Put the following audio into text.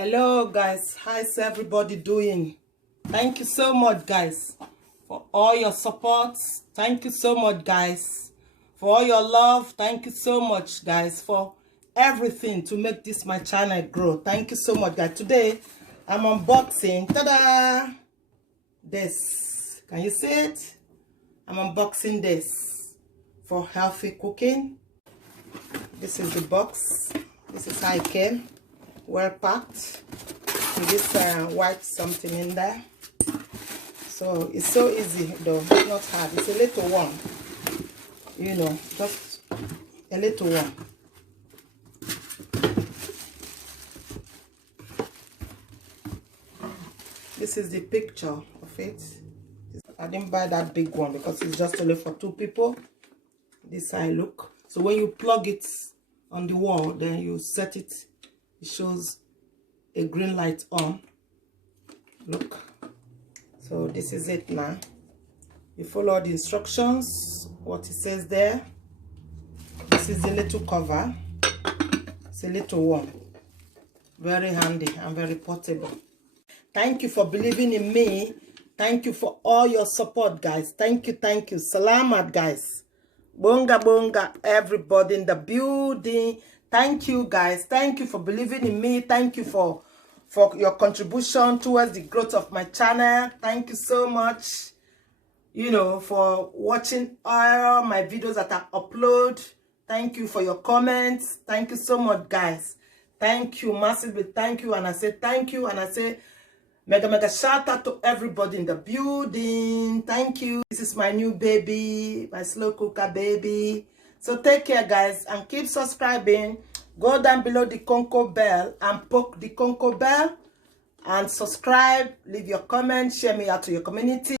Hello guys, how's everybody doing? Thank you so much guys for all your support. Thank you so much guys for all your love. Thank you so much guys for everything to make this my channel grow. Thank you so much guys. Today I'm unboxing this. Can you see it? I'm unboxing this for healthy cooking. This is the box. This is how it came. Well packed with this white something in there. So it's so easy though, it's not hard. It's a little one, you know, just a little one. This is the picture of it. I didn't buy that big one because it's just only for 2 people. This how I look. So when you plug it on the wall, then you set it. It shows a green light on. Look. So this is it now. You follow the instructions, what it says there. This is the little cover. It's a little one. Very handy and very portable. Thank you for believing in me. Thank you for all your support, guys. Thank you, thank you. Salamat, guys. Bonga, bonga, everybody in the building. Thank you guys. Thank you for believing in me. Thank you for your contribution towards the growth of my channel. Thank you so much, you know, for watching all my videos that I upload. Thank you for your comments. Thank you so much guys. Thank you massively. Thank you. And I say thank you. And I say mega shout out to everybody in the building. Thank you. This is my new baby, my slow cooker baby. So take care guys and keep subscribing. Go down below the Conco bell and poke the Conco bell and subscribe. Leave your comments. Share me out to your community.